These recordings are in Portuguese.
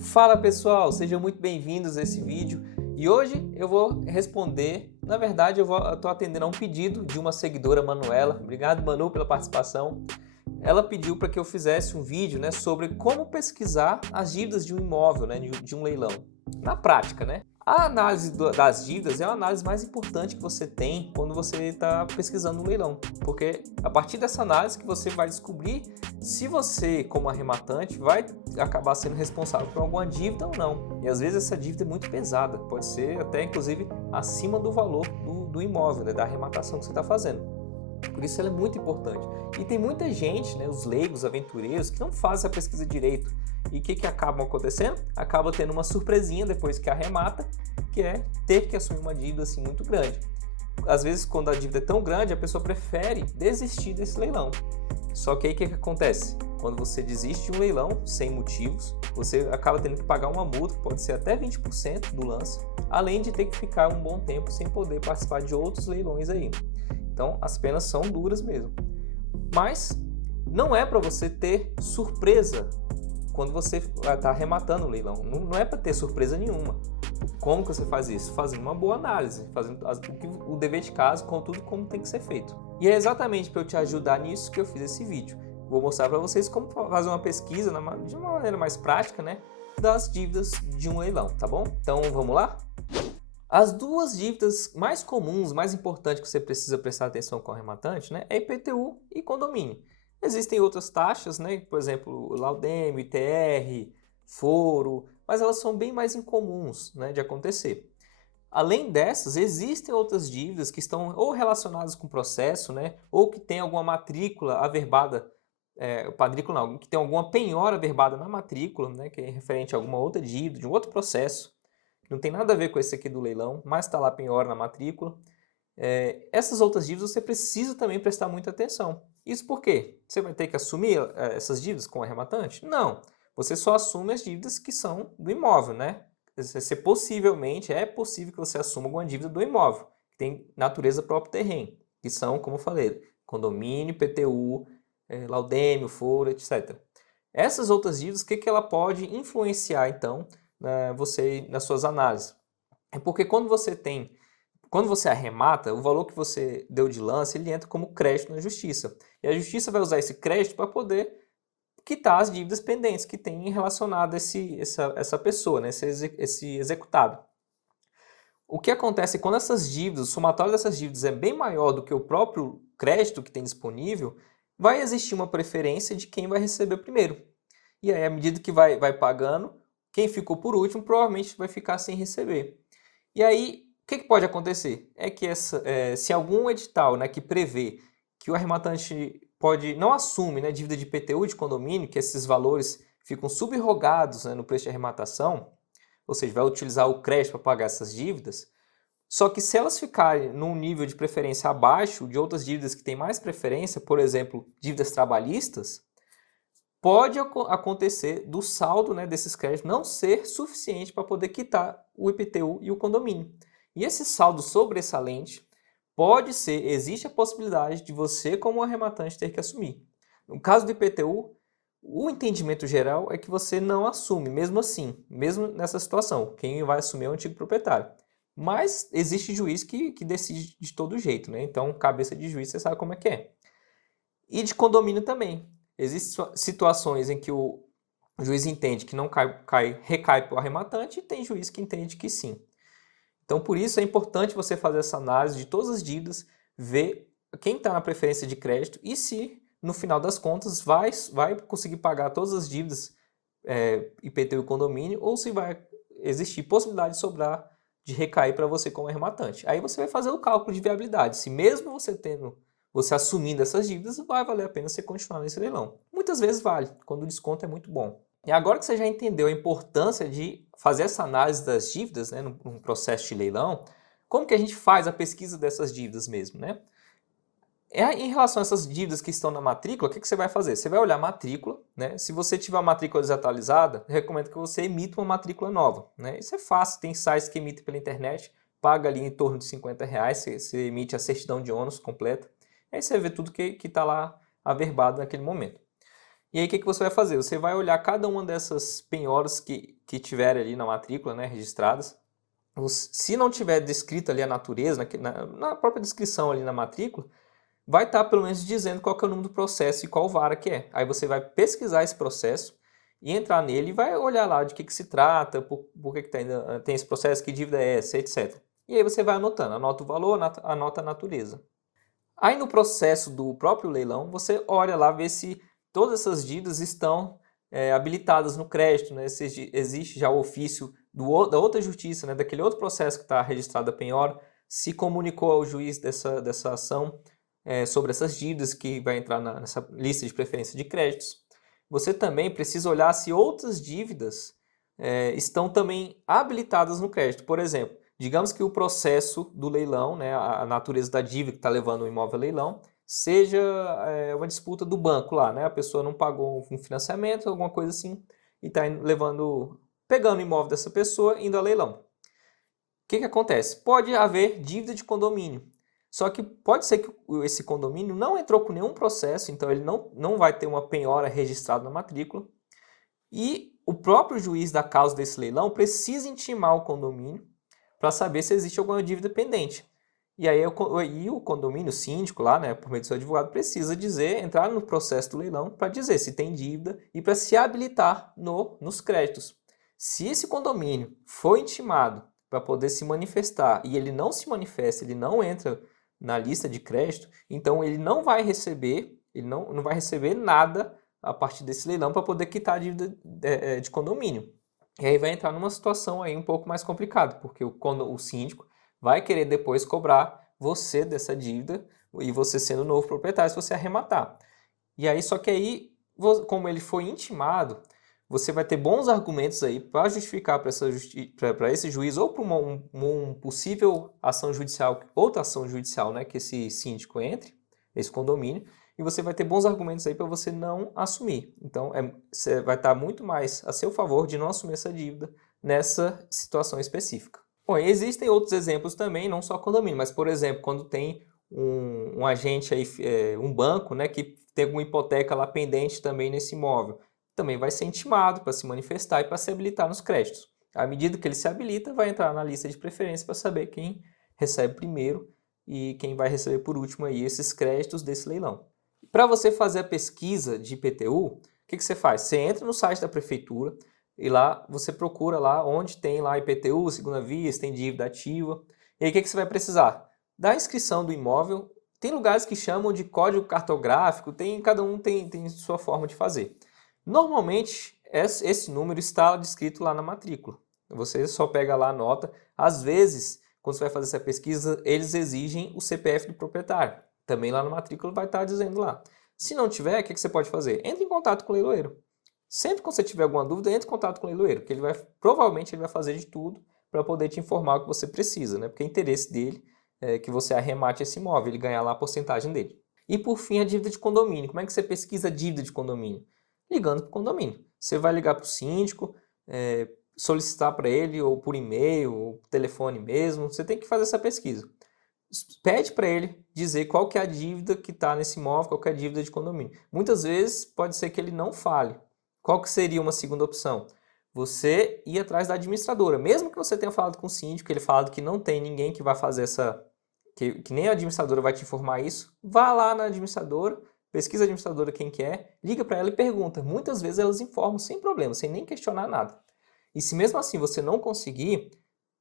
Fala pessoal, sejam muito bem-vindos a esse vídeo e hoje eu vou responder, na verdade eu estou atendendo a um pedido de uma seguidora, Manuela. Obrigado, Manu, pela participação. Ela pediu para que eu fizesse um vídeo, sobre como pesquisar as dívidas de um imóvel, de um leilão. Na prática, A análise das dívidas é a análise mais importante que você tem quando você está pesquisando um leilão, porque a partir dessa análise que você vai descobrir se você, como arrematante, vai acabar sendo responsável por alguma dívida ou não. E às vezes essa dívida é muito pesada, pode ser até inclusive acima do valor do imóvel, da arrematação que você está fazendo. Por isso ela é muito importante. E tem muita gente, os leigos, aventureiros, que não fazem essa pesquisa direito. E o que acaba acontecendo? Acaba tendo uma surpresinha depois que arremata, que é ter que assumir uma dívida assim muito grande. Às vezes, quando a dívida é tão grande, a pessoa prefere desistir desse leilão. Só que aí o que acontece? Quando você desiste de um leilão sem motivos, você acaba tendo que pagar uma multa, que pode ser até 20% do lance, além de ter que ficar um bom tempo sem poder participar de outros leilões aí. Então, as penas são duras mesmo. Mas não é para você ter surpresa quando você está arrematando o leilão. Não é para ter surpresa nenhuma. Como que você faz isso? Fazendo uma boa análise, fazendo o dever de casa com tudo como tem que ser feito. E é exatamente para eu te ajudar nisso que eu fiz esse vídeo. Vou mostrar para vocês como fazer uma pesquisa de uma maneira mais prática, das dívidas de um leilão, tá bom? Então vamos lá? As duas dívidas mais comuns, mais importantes que você precisa prestar atenção com o arrematante, é IPTU e condomínio. Existem outras taxas, por exemplo, Laudêmio, ITR, foro, mas elas são bem mais incomuns, de acontecer. Além dessas, existem outras dívidas que estão ou relacionadas com o processo, ou que tem alguma matrícula averbada, matrícula não, que tem alguma penhora averbada na matrícula, que é referente a alguma outra dívida, de um outro processo. Não tem nada a ver com esse aqui do leilão, mas está lá penhora na matrícula. Essas outras dívidas você precisa também prestar muita atenção. Isso por quê? Você vai ter que assumir essas dívidas com o arrematante? Não. Você só assume as dívidas que são do imóvel, Você possivelmente, é possível que você assuma alguma dívida do imóvel, que tem natureza próprio terreno, que são, como eu falei, condomínio, PTU, laudêmio, foro, etc. Essas outras dívidas, o que ela pode influenciar, então, você nas suas análises? É porque quando você arremata, o valor que você deu de lance, ele entra como crédito na justiça. E a justiça vai usar esse crédito para poder quitar as dívidas pendentes que tem relacionado a essa pessoa, esse executado. O que acontece quando essas dívidas, o somatório dessas dívidas é bem maior do que o próprio crédito que tem disponível, vai existir uma preferência de quem vai receber primeiro. E aí, à medida que vai pagando, quem ficou por último provavelmente vai ficar sem receber. E aí, o que pode acontecer? É que se algum edital que prevê que o arrematante não assume dívida de IPTU de condomínio, que esses valores ficam subrogados no preço de arrematação, ou seja, vai utilizar o crédito para pagar essas dívidas, só que se elas ficarem num nível de preferência abaixo de outras dívidas que têm mais preferência, por exemplo, dívidas trabalhistas, pode acontecer do saldo desses créditos não ser suficiente para poder quitar o IPTU e o condomínio. E esse saldo sobressalente existe a possibilidade de você, como arrematante, ter que assumir. No caso do IPTU, o entendimento geral é que você não assume, mesmo assim, mesmo nessa situação. Quem vai assumir é o antigo proprietário. Mas existe juiz que decide de todo jeito, Então, cabeça de juiz, você sabe como é que é. E de condomínio também. Existem situações em que o juiz entende que não recai para o arrematante e tem juiz que entende que sim. Então, por isso é importante você fazer essa análise de todas as dívidas, ver quem está na preferência de crédito e se, no final das contas, vai conseguir pagar todas as dívidas IPTU e condomínio ou se vai existir possibilidade de sobrar, de recair para você como arrematante. Aí você vai fazer o cálculo de viabilidade. Se mesmo você assumindo essas dívidas, vai valer a pena você continuar nesse leilão. Muitas vezes vale, quando o desconto é muito bom. E agora que você já entendeu a importância de fazer essa análise das dívidas, num processo de leilão, como que a gente faz a pesquisa dessas dívidas mesmo, Em relação a essas dívidas que estão na matrícula, o que você vai fazer? Você vai olhar a matrícula, Se você tiver uma matrícula desatualizada, eu recomendo que você emita uma matrícula nova, Isso é fácil, tem sites que emitem pela internet, paga ali em torno de R$ 50, você emite a certidão de ônus completa, aí você vê tudo que está lá averbado naquele momento. E aí o que você vai fazer? Você vai olhar cada uma dessas penhoras que tiverem ali na matrícula, né, registradas. Se não tiver descrito ali a natureza, na própria descrição ali na matrícula, vai estar pelo menos dizendo qual que é o número do processo e qual vara que é. Aí você vai pesquisar esse processo e entrar nele e vai olhar lá de que se trata, por que tem esse processo, que dívida é essa, etc. E aí você vai anotando, anota o valor, anota a natureza. Aí no processo do próprio leilão, você olha lá, vê se todas essas dívidas estão habilitadas no crédito, né? Se existe já o ofício da outra justiça, né? Daquele outro processo que está registrado a penhora, se comunicou ao juiz dessa ação sobre essas dívidas que vai entrar nessa lista de preferência de créditos. Você também precisa olhar se outras dívidas estão também habilitadas no crédito. Por exemplo, digamos que o processo do leilão, né, a natureza da dívida que está levando o imóvel a leilão, seja uma disputa do banco lá, né? A pessoa não pagou um financiamento, alguma coisa assim, e está pegando o imóvel dessa pessoa, indo a leilão. O que acontece? Pode haver dívida de condomínio, só que pode ser que esse condomínio não entrou com nenhum processo, então ele não vai ter uma penhora registrada na matrícula, e o próprio juiz da causa desse leilão precisa intimar o condomínio para saber se existe alguma dívida pendente. E aí o condomínio, o síndico lá, né, por meio do seu advogado, precisa entrar no processo do leilão para dizer se tem dívida e para se habilitar nos créditos. Se esse condomínio foi intimado para poder se manifestar e ele não se manifesta, ele não entra na lista de crédito, então ele não vai receber nada a partir desse leilão para poder quitar a dívida de condomínio. E aí vai entrar numa situação aí um pouco mais complicada, porque o síndico vai querer depois cobrar você dessa dívida e você sendo o novo proprietário se você arrematar. E aí, só que aí, como ele foi intimado, você vai ter bons argumentos aí para justificar para esse juiz ou para uma possível ação judicial, outra ação judicial, né, que esse síndico entre, esse condomínio, e você vai ter bons argumentos aí para você não assumir. Então, você vai estar muito mais a seu favor de não assumir essa dívida nessa situação específica. Bom, existem outros exemplos também, não só condomínio, mas, por exemplo, quando tem um agente aí, um banco, né, que tem alguma hipoteca lá pendente também nesse imóvel, também vai ser intimado para se manifestar e para se habilitar nos créditos. À medida que ele se habilita, vai entrar na lista de preferência para saber quem recebe primeiro e quem vai receber por último aí esses créditos desse leilão. Para você fazer a pesquisa de IPTU, o que você faz? Você entra no site da prefeitura e lá você procura lá onde tem lá IPTU, segunda via, se tem dívida ativa. E aí o que você vai precisar? Da inscrição do imóvel. Tem lugares que chamam de código cartográfico, cada um tem sua forma de fazer. Normalmente, esse número está descrito lá na matrícula. Você só pega lá a nota. Às vezes, quando você vai fazer essa pesquisa, eles exigem o CPF do proprietário. Também lá na matrícula vai estar dizendo lá. Se não tiver, o que você pode fazer? Entre em contato com o leiloeiro. Sempre que você tiver alguma dúvida, entre em contato com o leiloeiro, que provavelmente ele vai fazer de tudo para poder te informar o que você precisa, né? Porque é interesse dele que você arremate esse imóvel, ele ganhar lá a porcentagem dele. E por fim, a dívida de condomínio. Como é que você pesquisa a dívida de condomínio? Ligando para o condomínio. Você vai ligar para o síndico, solicitar para ele, ou por e-mail, ou por telefone mesmo. Você tem que fazer essa pesquisa. Pede para ele dizer qual que é a dívida que está nesse imóvel, qual que é a dívida de condomínio. Muitas vezes pode ser que ele não fale. Qual que seria uma segunda opção? Você ir atrás da administradora. Mesmo que você tenha falado com o síndico, ele falado que não tem ninguém que vai fazer que nem a administradora vai te informar isso, vá lá na administradora, pesquisa a administradora quem que é, liga para ela e pergunta. Muitas vezes elas informam sem problema, sem nem questionar nada. E se mesmo assim você não conseguir,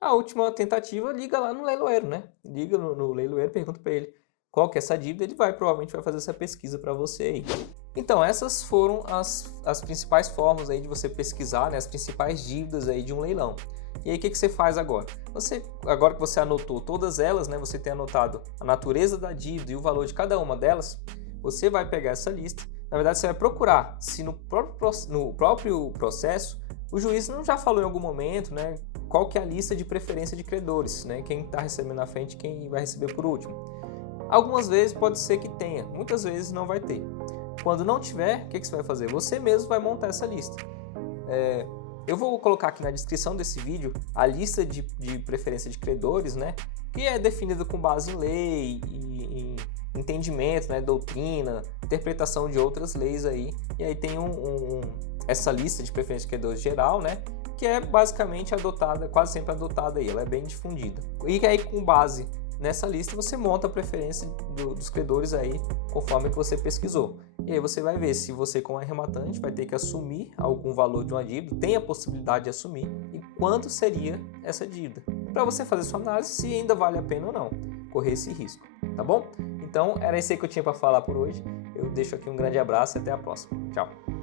a última tentativa, liga lá no leiloeiro, né? Liga no leiloeiro, pergunta para ele qual que é essa dívida, ele provavelmente vai fazer essa pesquisa para você aí. Então, essas foram as principais formas aí de você pesquisar, né, as principais dívidas aí de um leilão. E aí, o que você faz agora? Agora que você anotou todas elas, né, você tem anotado a natureza da dívida e o valor de cada uma delas, você vai pegar essa lista. Na verdade, você vai procurar se no próprio processo o juiz não já falou em algum momento, né, qual que é a lista de preferência de credores, né, quem está recebendo na frente e quem vai receber por último. Algumas vezes pode ser que tenha, muitas vezes não vai ter. Quando não tiver, o que você vai fazer? Você mesmo vai montar essa lista. Eu vou colocar aqui na descrição desse vídeo a lista de preferência de credores, né, que é definida com base em lei e entendimento, né, doutrina, interpretação de outras leis aí. E aí tem essa lista de preferência de credores geral, né, que é basicamente adotada, quase sempre adotada aí, ela é bem difundida. E aí, com base nessa lista, você monta a preferência dos credores aí, conforme que você pesquisou. E aí você vai ver se você, como arrematante, vai ter que assumir algum valor de uma dívida, tem a possibilidade de assumir, e quanto seria essa dívida, para você fazer sua análise se ainda vale a pena ou não correr esse risco, tá bom? Então, era isso aí que eu tinha para falar por hoje. Eu deixo aqui um grande abraço e até a próxima. Tchau!